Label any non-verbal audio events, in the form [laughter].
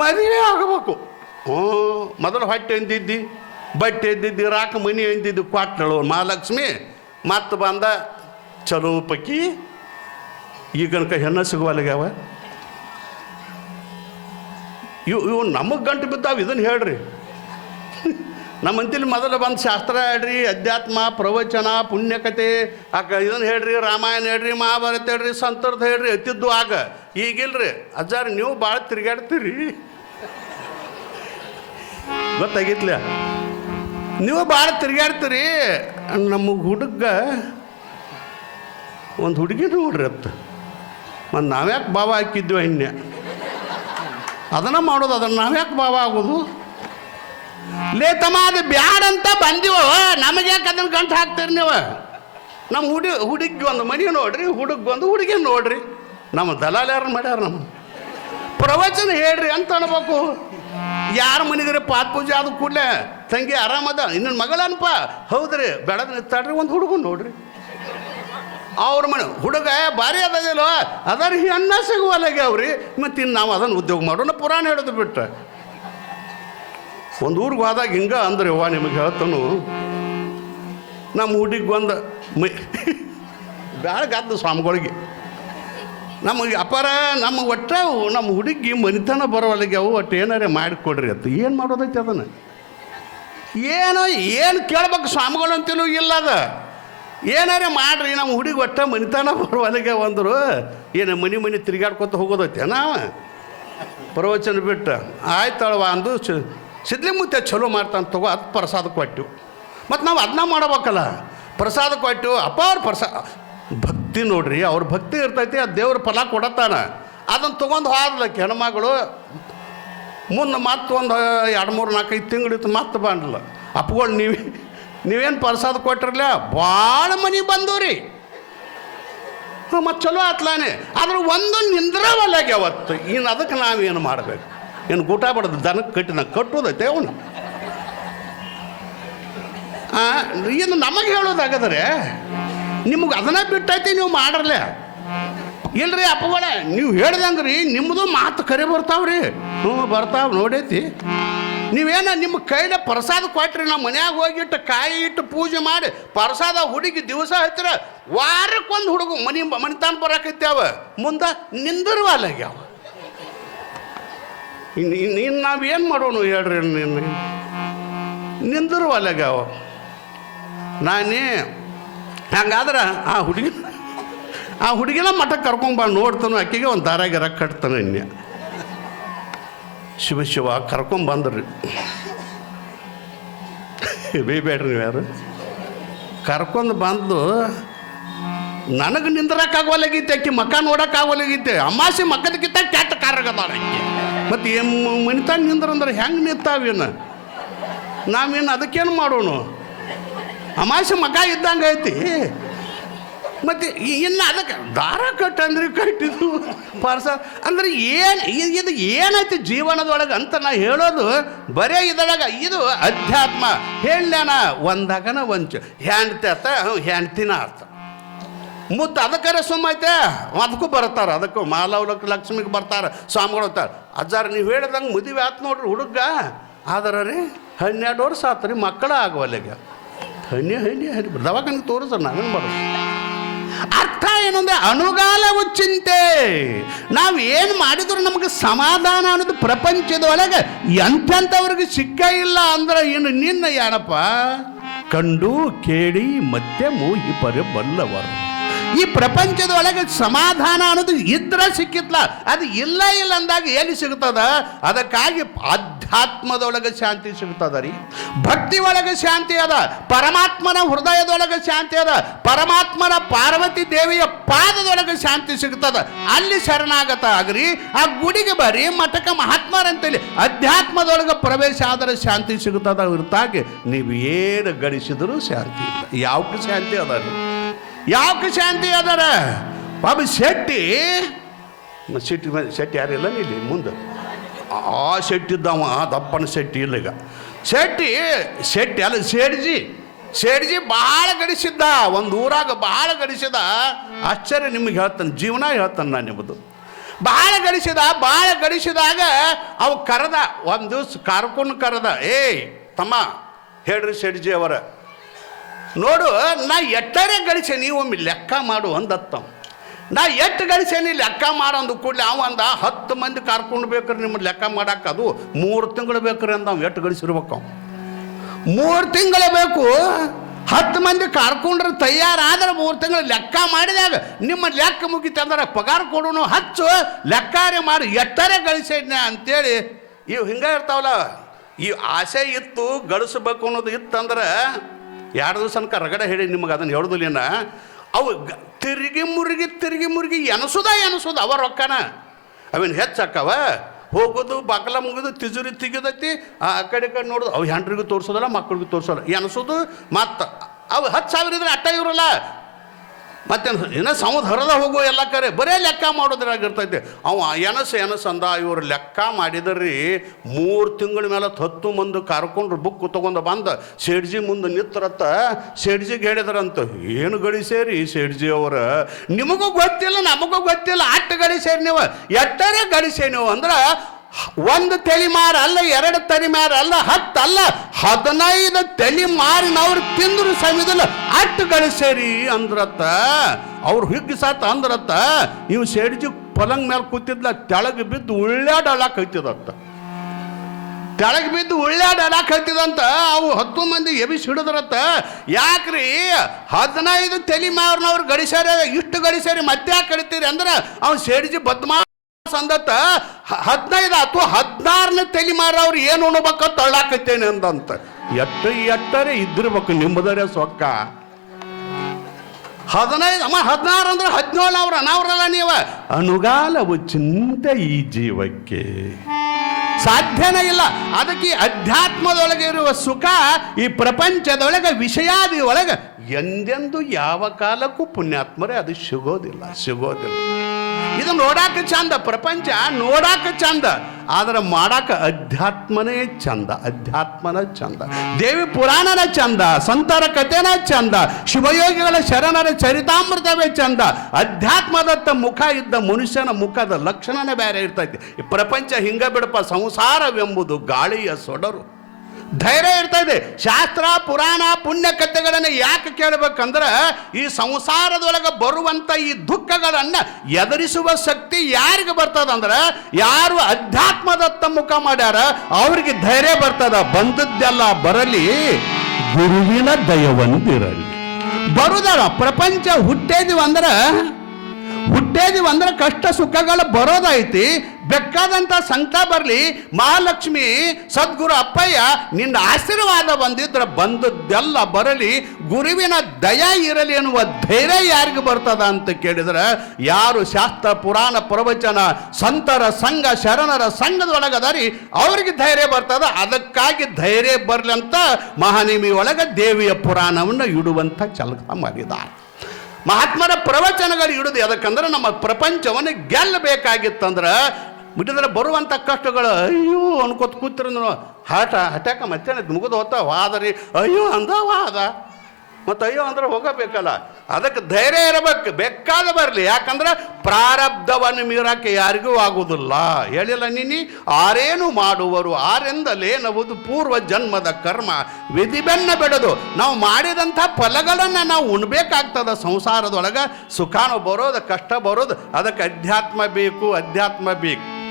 ಮದುವೆ ಆಗಬೇಕು. ಹ್ಞೂ ಮೊದಲು ಹೊಟ್ಟೆ ಎಂದಿದ್ದಿ, ಬಟ್ಟೆ ಎಂದಿದ್ದಿ, ರಾಕ ಮನಿ ಎಂದಿದ್ದು ಕೊಟ್ಟಳು ಮಹಾಲಕ್ಷ್ಮಿ. ಮತ್ತು ಬಂದ ಚಲೋ ಪಕ್ಕಿ ಈಗನಕ ಹೆಣ್ಣ ಸಿಗುವಲ್ಲಾಗ್ಯಾವ ಇವು ಇವು ನಮಗೆ ಗಂಟು ಬಿದ್ದಾವೆ ಇದನ್ನು ಹೇಳ್ರಿ. ನಮ್ಮಂತಿಲಿ ಮೊದಲು ಬಂದು ಶಾಸ್ತ್ರ ಹೇಳ್ರಿ, ಅಧ್ಯಾತ್ಮ, ಪ್ರವಚನ, ಪುಣ್ಯಕತೆ ಆಕ ಇದನ್ನು ಹೇಳ್ರಿ, ರಾಮಾಯಣ ಹೇಳ್ರಿ, ಮಹಾಭಾರತ ಹೇಳ್ರಿ ಸಂತರ್ದ ಹೇಳ್ರಿ ಎತ್ತಿದ್ದು ಆಗ. ಈಗಿಲ್ರಿ. ಅಜ್ಜಾರ, ನೀವು ಭಾಳ ತಿರುಗಾಡ್ತೀರಿ ಗೊತ್ತಾಗಿತ್ಲ? ನೀವು ಭಾಳ ತಿರುಗಾಡ್ತೀರಿ ನಮ್ಮ ಹುಡುಗ ಒಂದು ಹುಡುಗಿ ನೋಡ್ರಿ ಅತ್ತ. ಮತ್ತು ನಾವ್ಯಾಕೆ ಭಾವ ಹಾಕಿದ್ವಿ ಇನ್ಯ ಅದನ್ನು ಮಾಡೋದು, ಅದನ್ನು ನಾವ್ಯಾಕೆ ಭಾವ ಆಗೋದು? ಲೇ ತಮ್ಮ, ಅದು ಬ್ಯಾಡಂತ ಬಂದಿವ? ನಮಗೆ ಯಾಕೆ ಅದನ್ನು ಗಂಟು ಹಾಕ್ತೀರಿ ನೀವು? ನಮ್ಮ ಹುಡಿ, ಹುಡುಗಿ ಒಂದು ಮನೆ ನೋಡ್ರಿ, ಹುಡುಗ ಒಂದು ಹುಡುಗಿ ನೋಡ್ರಿ. ನಮ್ಮ ದಲಾಲ್ಯಾರನ್ನು ಮಾಡ್ಯಾರ ನಮ್ಮ? ಪ್ರವಚನ ಹೇಳ್ರಿ ಅಂತ ಅನ್ಬೇಕು. ಯಾರ ಮನೆಗರೆ ಪಾದ ಪೂಜೆ ಆದ ಕೂಡಲೇ ತಂಗಿ ಆರಾಮದ ಇನ್ನೊಂದು ಮಗಳನಪ್ಪ ಹೌದ್ರಿ ಬೆಳೆದ ನಿಂತಾಡ್ರಿ ಒಂದು ಹುಡುಗ ನೋಡ್ರಿ. ಅವ್ರ ಮನೆ, ಹುಡುಗ ಭಾರಿ ಅದದಿಲ್ವ ಅದರ ಅನ್ನ ಸಿಗುವಲ್ಲಾಗೆ ಅವ್ರಿ. ಮತ್ತು ಇನ್ನು ನಾವು ಅದನ್ನು ಉದ್ಯೋಗ ಮಾಡೋಣ ಪುರಾಣ ಹೇಳೋದು ಬಿಟ್ರೆ. ಒಂದು ಊರಿಗೆ ಹೋದಾಗ ಹಿಂಗ ಅಂದ್ರೆ ಯವ್ವ ನಿಮಗೆ ಹೇಳ್ತಾನು. ನಮ್ಮ ಹುಡುಗಿ ಬಂದ ಮೈ [laughs] ಬ್ಯಾಳಗಾದ್ದು ಸ್ವಾಮಿಗಳಿಗೆ. ನಮಗೆ ಅಪಾರ, ನಮ್ಮ ಒಟ್ಟ ನಮ್ಮ ಹುಡುಗಿ ಮನಿತನ ಬರೋವಲ್ಲಿಗೆ ಅವು ಒಟ್ಟು ಏನಾರೇ ಮಾಡಿಕೊಡ್ರಿ ಅಂತ. ಏನು ಮಾಡೋದೈತೆ ಅದನ್ನು? ಏನು ಏನು ಕೇಳ್ಬೇಕು ಸ್ವಾಮಿಗಳು ಅಂತಲೂ ಇಲ್ಲ ಅದ. ಏನಾರೇ ಮಾಡ್ರಿ, ನಮ್ಮ ಹುಡುಗಿ ಒಟ್ಟ ಮನಿತನ ಬರುವಲ್ಲಿಗೆ ಒಂದರು ಏನು ಮನೆ ಮನೆ ತಿರುಗಾಡ್ಕೊತ ಹೋಗೋದೈತೆ ನಾವು ಪ್ರವಚನ ಬಿಟ್ಟು. ಆಯ್ತಳವ ಅಂದು ಸಿದ್ಲಿಮುತ್ತೆ ಚಲೋ ಮಾಡ್ತಾನೆ ತಗೋ, ಅದು ಪ್ರಸಾದ ಕೊಟ್ಟು. ಮತ್ತು ನಾವು ಅದನ್ನ ಮಾಡಬೇಕಲ್ಲ. ಪ್ರಸಾದ ಕೊಟ್ಟು ಅಪಾರ ಪ್ರಸಾದ ಭಕ್ತಿ ನೋಡ್ರಿ, ಅವ್ರ ಭಕ್ತಿ ಇರ್ತೈತಿ, ಆ ದೇವ್ರ ಫಲ ಕೊಡತ್ತಾನ. ಅದನ್ನು ತೊಗೊಂಡು ಹೋದ್ಲಕ್ಕೆ ಹೆಣ್ಮಗಳು. ಮುಂದೆ ಮತ್ತೆ ಒಂದು ಎರಡು, ಮೂರು, ನಾಲ್ಕೈದು ತಿಂಗಳಿತ್ತು ಮತ್ತೆ ಬಂದ್ಲ. ಅಪ್ಗಳು ನೀವು, ನೀವೇನು ಪ್ರಸಾದ ಕೊಟ್ಟಿರಲ್ಲ ಭಾಳ ಮನೆ ಬಂದವ್ರಿ. ಮತ್ತು ಚಲೋ ಆತ್ಲಾನೆ. ಆದ್ರೆ ಒಂದು ನಿಂದ್ರವಲ್ಲಾಗ ಅವತ್ತು ಇನ್ನು ಅದಕ್ಕೆ ನಾವೇನು ಮಾಡಬೇಕು? ಏನು ಊಟ ಬಡದು ದನಕ್ಕೆ ಕಟ್ಟಿನ ಕಟ್ಟೋದೈತೆ ಅವನು. ಏನು ನಮಗೆ ಹೇಳೋದಾಗದ್ರೆ ನಿಮಗೆ ಅದನ್ನ ಬಿಟ್ಟೈತಿ ನೀವು ಮಾಡರ್ಲೆ ಇಲ್ರಿ ಅಪ್ಪಗಳ, ನೀವು ಹೇಳ್ದಂಗ್ರಿ ನಿಮ್ಮದು ಮಾತು ಕರೆ ಬರ್ತಾವ್ರಿ. ಹ್ಞೂ, ಬರ್ತಾವ, ನೋಡೈತಿ. ನೀವೇನ ನಿಮ್ಮ ಕೈಲೇ ಪ್ರಸಾದ ಕೊಟ್ರಿ, ನಮ್ಮ ಮನ್ಯಾಗ ಹೋಗಿಟ್ಟು ಕಾಯಿ ಇಟ್ಟು ಪೂಜೆ ಮಾಡಿ ಪ್ರಸಾದ ಹುಡುಗಿ ದಿವಸ ಹತ್ತಿರ ವಾರಕ್ಕೊಂದು ಹುಡುಗ ಮನಿ ಮನಿತಾನ ಬರಕೈತ್ಯಾವ ಮುಂದೆ ನಿಂದಿರುವಲ್ಲಾಗ್ಯಾವ ಇನ್ನು ಇನ್ನು ಇನ್ನು ನಾವೇನು ಮಾಡೋಣ ಹೇಳ್ರಿ ನಿನ್ನ. ನಿಂದಿರುವಲ್ಲಾಗ್ಯಾವ ನಾನೇ ಹಂಗಾದ್ರೆ ಆ ಹುಡುಗಿ, ಆ ಹುಡುಗಿನ ಮಠಕ್ಕೆ ಕರ್ಕೊಂಬಂದು ನೋಡ್ತಾನು, ಅಕ್ಕಿಗೆ ಒಂದು ದಾರಾಗಿ ರೊಕ್ಕ ಕಟ್ತಾನೆ ಇನ್ಯ ಶಿವ ಶಿವ ಕರ್ಕೊಂಬಂದ್ರಿ ಬೇಬೇಡ್ರಿ ನೀವು ಯಾರು. ಕರ್ಕೊಂಡು ಬಂದು ನನಗೆ ನಿಂದ್ರಕ್ಕಾಗವಲ್ಲಾಗೈತೆ ಆಕೆ ಮಕ್ಕ ನೋಡೋಕ್ಕಾಗವಲ್ಲಾಗೈತೆ ಅಮಾಸೆ ಮಕ್ಕದಕ್ಕಿಂತ ಕೆಟ್ಟ ಕಾರ್ಯಗದಾಳ ಆಕೆ ಮತ್ತು ಏನು ಮಣಿತಾಗ ನಿಂದ್ರಂದ್ರೆ ಹೆಂಗೆ ನಿಂತಾವೇನು ನಾವೇನು ಅದಕ್ಕೇನು ಮಾಡೋಣ? ಅಮಾಸೆ ಮಗ ಇದ್ದಂಗೆ ಐತಿ. ಮತ್ತು ಇನ್ನು ಅದಕ್ಕೆ ದಾರ ಕಟ್ಟಂದ್ರೆ ಕಟ್ಟಿದ್ದು ಪಾರ್ಸ. ಅಂದ್ರೆ ಏನು ಇದು ಏನೈತಿ ಜೀವನದೊಳಗೆ ಅಂತ ನಾ ಹೇಳೋದು ಬರೇ ಇದರೊಳಗೆ ಇದು ಅಧ್ಯಾತ್ಮ. ಹೇಳ್ಯಾನ ಒಂದಾಗನ ಒಂಚು. ಹೆಂಡ್ತಿ ಅರ್ಥ ಹೆಂಡ್ತಿನ ಅರ್ಥ. ಮುತ್ತು ಅದಕ್ಕರೆ ಸುಮ್ಮೈತೆ ಅದಕ್ಕೂ ಬರ್ತಾರೆ, ಅದಕ್ಕೂ ಮಾಲವ್ಲಕ್ಕೆ ಲಕ್ಷ್ಮಿಗೆ ಬರ್ತಾರೆ, ಸ್ವಾಮಿಗಳು ಅಂತಾರೆ ಅಜ್ಜಾರ ನೀವು ಹೇಳಿದಂಗೆ ಮದುವೆ ಆತು ನೋಡ್ರಿ ಹುಡುಗ. ಆದ್ರೆ ರೀ ಹನ್ನೆರಡು ವರ್ಷ ಆತು ರೀ ಮಕ್ಕಳ ಆಗುವಲ್ಲಿಗ ಹನ್ನೆ ಹನಿ ಹನಿ ದವಾಖಾನಿಗೆ ತೋರಿಸ್ರ ನಾವೇನು ಮಾಡೋದು ಅರ್ಥ ಏನಂದ್ರೆ ಅನುಗಾಲವು ಚಿಂತೆ. ನಾವು ಏನು ಮಾಡಿದ್ರು ನಮಗೆ ಸಮಾಧಾನ ಅನ್ನೋದು ಪ್ರಪಂಚದ ಒಳಗೆ ಎಂಥವ್ರಿಗೆ ಸಿಕ್ಕ ಇಲ್ಲ ಅಂದ್ರೆ ಇನ್ನು ನಿನ್ನ ಏನಪ್ಪ ಕಂಡು ಕೇಳಿ ಮತ್ತೆ ಮೂಹಿಪರೆ ಬಲ್ಲವರು ಈ ಪ್ರಪಂಚದ ಒಳಗೆ ಸಮಾಧಾನ ಅನ್ನೋದು ಇದ್ರ ಸಿಕ್ಕಿತ್ಲ. ಅದು ಇಲ್ಲ ಇಲ್ಲ ಅಂದಾಗ ಏನು ಸಿಗ್ತದ ಅದಕ್ಕಾಗಿ ಅಧ್ಯಾತ್ಮದೊಳಗೆ ಶಾಂತಿ ಸಿಗ್ತದ ರೀ. ಭಕ್ತಿ ಒಳಗೆ ಶಾಂತಿ ಅದ. ಪರಮಾತ್ಮನ ಹೃದಯದೊಳಗೆ ಶಾಂತಿ ಅದ. ಪರಮಾತ್ಮನ ಪಾರ್ವತಿ ದೇವಿಯ ಪಾದದೊಳಗೆ ಶಾಂತಿ ಸಿಗ್ತದ ಅಲ್ಲಿ ಶರಣಾಗತ ಆಗ್ರಿ. ಆ ಗುಡಿಗೆ ಬರ್ರಿ, ಮಠಕ್ಕೆ ಮಹಾತ್ಮರಂತೇಳಿ ಅಧ್ಯಾತ್ಮದೊಳಗೆ ಪ್ರವೇಶ ಆದರೆ ಶಾಂತಿ ಸಿಗುತ್ತದ ಹೊರತಾಗಿ ನೀವು ಏನು ಗಳಿಸಿದರೂ ಶಾಂತಿ ಇಲ್ಲ. ಯಾವ ಶಾಂತಿ ಅದ? ಯಾಕೆ ಶಾಂತಿ ಅದಾರ? ಬಾಬು ಶೆಟ್ಟಿ ಶೆಟ್ಟಿ ಶೆಟ್ಟಿ ಯಾರಿಲ್ಲ ಇಲ್ಲಿ? ಮುಂದೆ. ಆ ಶೆಟ್ಟಿ ಆ ದಪ್ಪನ ಶೆಟ್ಟಿ ಇಲ್ಲ ಈಗ. ಶೆಟ್ಟಿ ಶೆಟ್ಟಿ ಅಲ್ಲ ಸೇಡ್ಜಿ ಸೇಡ್ಜಿ ಭಾಳ ಗಳಿಸಿದ್ದ ಒಂದು ಊರಾಗ ಭಾಳ ಗಡಿಸಿದ. ಆಶ್ಚರ್ಯ ನಿಮಗೆ ಹೇಳ್ತಾನೆ, ಜೀವನ ಹೇಳ್ತಾನೆ ನಾನು ನಿಮ್ಮದು. ಭಾಳ ಗಡಿಸಿದ ಭಾಳ ಗಡಿಸಿದಾಗ ಅವು ಕರೆದ, ಒಂದು ದಿವ್ಸ ಕಾರ್ಕುನ್ ಕರೆದ, ಏಯ್, ತಮ್ಮ, ಹೇಳ್ರಿ ಶೆಡ್ಜಿ ಅವರ. ನೋಡು, ನಾ ಎಟ್ಟರೆ ಗಳಿಸೇನಿ ಒಮ್ಮೆ ಲೆಕ್ಕ ಮಾಡು ಅಂದತ್ತ ನಾ ಎಷ್ಟು ಗಳಿಸೇನಿ ಲೆಕ್ಕ ಮಾಡಂದು ಕೂಡಲೇ ಅವ ಅಂದ, ಹತ್ತು ಮಂದಿ ಕರ್ಕೊಂಡು ಬೇಕ್ರಿ ನಿಮ್ಮ ಲೆಕ್ಕ ಮಾಡಕ್ಕೆ ಅದು ಮೂರು ತಿಂಗಳು ಬೇಕ್ರಿ ಅಂದ ಎಷ್ಟು ಗಳಿಸಿರ್ಬೇಕು ಮೂರು ತಿಂಗಳು ಬೇಕು, ಹತ್ತು ಮಂದಿ ಕರ್ಕೊಂಡ್ರೆ ತಯಾರಾದ್ರೆ ಮೂರು ತಿಂಗಳು ಲೆಕ್ಕ ಮಾಡಿದಾಗ ನಿಮ್ಮ ಲೆಕ್ಕ ಮುಗಿತಂದ್ರೆ ಪಗಾರ ಕೊಡೋಣ ಹಚ್ಚು, ಲೆಕ್ಕಾರೆ ಮಾಡಿ ಎಟ್ಟರೆ ಗಳಿಸಿದ್ನ ಅಂತೇಳಿ ಇವು ಹಿಂಗೆ ಇರ್ತಾವಲ್ಲ, ಈ ಆಸೆ ಇತ್ತು, ಗಳಿಸ್ಬೇಕು ಅನ್ನೋದು ಇತ್ತಂದ್ರೆ ಎರಡು ದಿವಸ ತನಕ ರಗಡೆ ಹೇಳಿ ನಿಮಗೆ ಅದನ್ನು ಹೇಳುದಿಲ್ಲ ಅವು ತಿರುಗಿ ಮುರುಗಿ ತಿರುಗಿ ಮುರುಗಿ ಎನಸುದ ಎನಸುದ ಅವ ರೊಕ್ಕನ. ಅವೇನು ಹೆಚ್ಚಕ್ಕವ ಹೋಗೋದು ಬಾಕಲ ಮುಗಿದು, ತಿಜುರಿ ತೆಗಿದೈತಿ, ಆ ಕಡೆ ಕಡೆ ನೋಡೋದು. ಅವು ಹೆಂಡ್ರಿಗೂ ತೋರಿಸೋದಲ್ಲ ಮಕ್ಕಳಿಗೂ ತೋರಿಸೋಲ್ಲ. ಎನಸೋದು ಮತ್ತು ಅವು ಹತ್ತು ಸಾವಿರ ಇದ್ರೆ ಅಟ್ಟ ಇವ್ರಲ್ಲ. ಮತ್ತೆ ಏನೋ ಸಮುದ್ರ ಹರದ ಹೋಗೋ ಎಲ್ಲ ಕರೆ, ಬರೇ ಲೆಕ್ಕ ಮಾಡೋದ್ರಾಗಿರ್ತೈತೆ. ಅವ ಎನಸು ಎನಸು ಅಂದ, ಇವ್ರು ಲೆಕ್ಕ ಮಾಡಿದ್ರಿ, ಮೂರು ತಿಂಗಳ ಮೇಲೆ ಹತ್ತು ಮಂದಿ ಕರ್ಕೊಂಡ್ರು ಬುಕ್ ತೊಗೊಂಡು ಬಂದ ಶೇಡ್ಜಿ ಮುಂದೆ ನಿತ್ರತ್ತ ಶೇಡ್ಜಿಗೆ ಹೇಳಿದ್ರಂತ, ಏನು ಗಳಿಸೇರಿ ಶೇಡ್ಜಿ ಅವರ? ನಿಮಗೂ ಗೊತ್ತಿಲ್ಲ, ನಮಗೂ ಗೊತ್ತಿಲ್ಲ ಅಟ್ಟು ಗಳಿಸೇರಿ ನೀವು ಎಟ್ಟರೆ ಸೇರಿ ನೀವು ಅಂದ್ರೆ ಒಂದು ತಲೆಮಾರ ಅಲ್ಲ, ಎರಡು ತಲೆಮಾರ ಅಲ್ಲ, ಹತ್ತು ಅಲ್ಲ, ಹದಿನೈದು ತಲೆಮಾರಿನವ್ರು ತಿಂದ್ರು ಸಮಯದಲ್ಲ ಅಟ್ಟು ಗಳಿಸೇರಿ ಅಂದ್ರತ್ತ. ಅವ್ರು ಹಿಗ್ಗಿಸಾತ ಅಂದ್ರತ್ತ. ನೀವು ಸೇಡ್ಜಿ ಪಲಂಗ್ ಮೇಲೆ ಕೂತಿದ್ಲ, ತೆಳಗೆ ಬಿದ್ದು ಉಳ್ಳಾಡಳಕ್ಕೆ ಐತಿದತ್ತ ಕೆಳಗೆ ಬಿದ್ದು ಉಳ್ಳಾಡ ಅಡಾಕ್ ಹತ್ತಿದಂತ ಅವು ಹತ್ತು ಮಂದಿ ಎಬಿಸಿ ಹಿಡಿದ್ರತ್ತ ಯಾಕ್ರಿ? ಹದಿನೈದು ತಲೆಮಾರಿನವ್ರು ಗಳಿಸ್ಯಾರ ಇಷ್ಟು ಗಳಿಸ್ಯಾರಿ ಮತ್ತೆ ಯಾಕೆ ಕಡಿತೀರಿ ಅಂದ್ರೆ ಅವ್ನು ಸೇಡ್ಜಿ ಬದ್ಮಾ ಸಂದತ್ತ ಹದಿನೈದು ಆತು ಹದಿನಾರನೇ ತಲೆಮಾರ ಅವ್ರು ಏನು ಉಣ್ಬೇಕ ತಳ್ಳಾಕತ್ತೇನೆ ಅಂದಂತ. ಎಟ್ಟ ಎಟ್ಟರೆ ಇದ್ದಿರ್ಬೇಕು ನಿಮ್ಮದರೇ ಸೊಕ್ಕ. ಹದಿನೈದು ಅಮ್ಮ ಹದಿನಾರು ಅಂದ್ರೆ ಹದಿನೇಳು ಅವ್ರ ಅನಾವ್ರಲ್ಲ ನೀವ. ಅನುಗಾಲವು ಚಿಂತೆ ಈ ಜೀವಕ್ಕೆ. ಸಾಧ್ಯನೇ ಇಲ್ಲ. ಅದಕ್ಕೆ ಈ ಅಧ್ಯಾತ್ಮದೊಳಗೆ ಇರುವ ಸುಖ ಈ ಪ್ರಪಂಚದೊಳಗೆ ವಿಷಯಾದಿ ಒಳಗೆ ಎಂದೆಂದು ಯಾವ ಕಾಲಕ್ಕೂ ಪುಣ್ಯಾತ್ಮರೇ ಅದು ಸಿಗೋದಿಲ್ಲ ಸಿಗೋದಿಲ್ಲ. ಇದು ನೋಡಾಕ ಚಂದ, ಪ್ರಪಂಚ ನೋಡಾಕ ಚಂದ, ಆದ್ರೆ ಮಾಡಾಕ ಅಧ್ಯಾತ್ಮನೇ ಚಂದ, ಅಧ್ಯಾತ್ಮನ ಚಂದ. ದೇವಿ ಪುರಾಣನ ಚಂದ, ಸಂತರ ಕಥೆನ ಚಂದ, ಶಿವಯೋಗಿಗಳ ಶರಣರ ಚರಿತಾಮೃತವೇ ಚಂದ, ಅಧ್ಯಾತ್ಮದತ್ತ ಮುಖ ಇದ್ದ ಮನುಷ್ಯನ ಮುಖದ ಲಕ್ಷಣನೇ ಬೇರೆ ಇರ್ತೈತಿ. ಈ ಪ್ರಪಂಚ ಹಿಂಗ ಬಿಡಪ್ಪ, ಸಂಸಾರವೆಂಬುದು ಗಾಳಿಯ ಸೊಡರು. ಧೈರ್ಯ ಇರ್ತಾ ಇದೆ. ಶಾಸ್ತ್ರ, ಪುರಾಣ, ಪುಣ್ಯ ಕಥೆಗಳನ್ನು ಯಾಕೆ ಕೇಳಬೇಕಂದ್ರೆ ಈ ಸಂಸಾರದೊಳಗೆ ಬರುವಂಥ ಈ ದುಃಖಗಳನ್ನು ಎದುರಿಸುವ ಶಕ್ತಿ ಯಾರಿಗೆ ಬರ್ತದಂದ್ರೆ ಯಾರು ಅಧ್ಯಾತ್ಮದತ್ತ ಮುಖ ಮಾಡ್ಯಾರ, ಅವ್ರಿಗೆ ಧೈರ್ಯ ಬರ್ತದ. ಬಂದದ್ದೆಲ್ಲ ಬರಲಿ, ಗುರುವಿನ ದಯವಂದಿರಲಿ ಬರುದಲ್ಲ, ಪ್ರಪಂಚ ಹುಟ್ಟೇದಿವಂದ್ರೆ ಹುಟ್ಟೇದಿವಂದ್ರೆ ಕಷ್ಟ ಸುಖಗಳು ಬರೋದೈತಿ ಬೇಕಾದಂಥ ಸಂಕಟ ಬರಲಿ, ಮಹಾಲಕ್ಷ್ಮಿ, ಸದ್ಗುರು ಅಪ್ಪಯ್ಯ, ನಿನ್ನ ಆಶೀರ್ವಾದ ಬಂದಿದ್ರೆ ಬಂದದ್ದೆಲ್ಲ ಬರಲಿ, ಗುರುವಿನ ದಯ ಇರಲಿ ಎನ್ನುವ ಧೈರ್ಯ ಯಾರಿಗೆ ಬರ್ತದ ಅಂತ ಕೇಳಿದ್ರೆ, ಯಾರು ಶಾಸ್ತ್ರ, ಪುರಾಣ, ಪ್ರವಚನ, ಸಂತರ ಸಂಘ, ಶರಣರ ಸಂಘದೊಳಗದಾರಿ ಅವ್ರಿಗೆ ಧೈರ್ಯ ಬರ್ತದ, ಅದಕ್ಕಾಗಿ ಧೈರ್ಯ ಬರಲಿ ಅಂತ ಮಹಾನಿಮಿ ಒಳಗೆ ದೇವಿಯ ಪುರಾಣವನ್ನು ಇಡುವಂಥ ಕೆಲಸ ಮಾಡಿದ್ದಾರೆ. ಮಹಾತ್ಮರ ಪ್ರವಚನಗಳು ಇಡುದು, ಯಾಕಂದ್ರೆ ನಮ್ಮ ಪ್ರಪಂಚವನ್ನು ಗೆಲ್ಲಬೇಕಾಗಿತ್ತಂದ್ರೆ ಬಿಟ್ಟಿದ್ರೆ ಬರುವಂಥ ಕಷ್ಟಗಳು, ಅಯ್ಯೋ, ಅನ್ಕೋತ ಕೂತಿರಂದ್ರು ಹಾಟ ಹಟ್ಯಾಕ ಮತ್ತೆ ಮುಗಿದು ಹೋತ ವಾದರಿ, ಅಯ್ಯೋ, ಅಂದ ವಾದ. ಮತ್ತು ಅಯ್ಯೋ, ಅಂದ್ರೆ ಹೋಗಬೇಕಲ್ಲ. ಅದಕ್ಕೆ ಧೈರ್ಯ ಇರಬೇಕು, ಬೇಕಾದ ಬರಲಿ. ಯಾಕಂದ್ರೆ ಪ್ರಾರಬ್ಧವನ್ನು ಮೀರಕ್ಕೆ ಯಾರಿಗೂ ಆಗುವುದಿಲ್ಲ. ಹೇಳಿಲ್ಲ ನೀನಿ, ಆರೇನು ಮಾಡುವರು ಆರೆಂದಲೇನವುದು ಪೂರ್ವ ಜನ್ಮದ ಕರ್ಮ. ವಿಧಿಬೆನ್ನ ಬೆಳೆದು ನಾವು ಮಾಡಿದಂಥ ಫಲಗಳನ್ನು ನಾವು ಉಣ್ಬೇಕಾಗ್ತದ ಸಂಸಾರದೊಳಗೆ. ಸುಖಾನು ಬರೋದು, ಕಷ್ಟ ಬರೋದು, ಅದಕ್ಕೆ ಅಧ್ಯಾತ್ಮ ಬೇಕು ಅಧ್ಯಾತ್ಮ ಬೇಕು.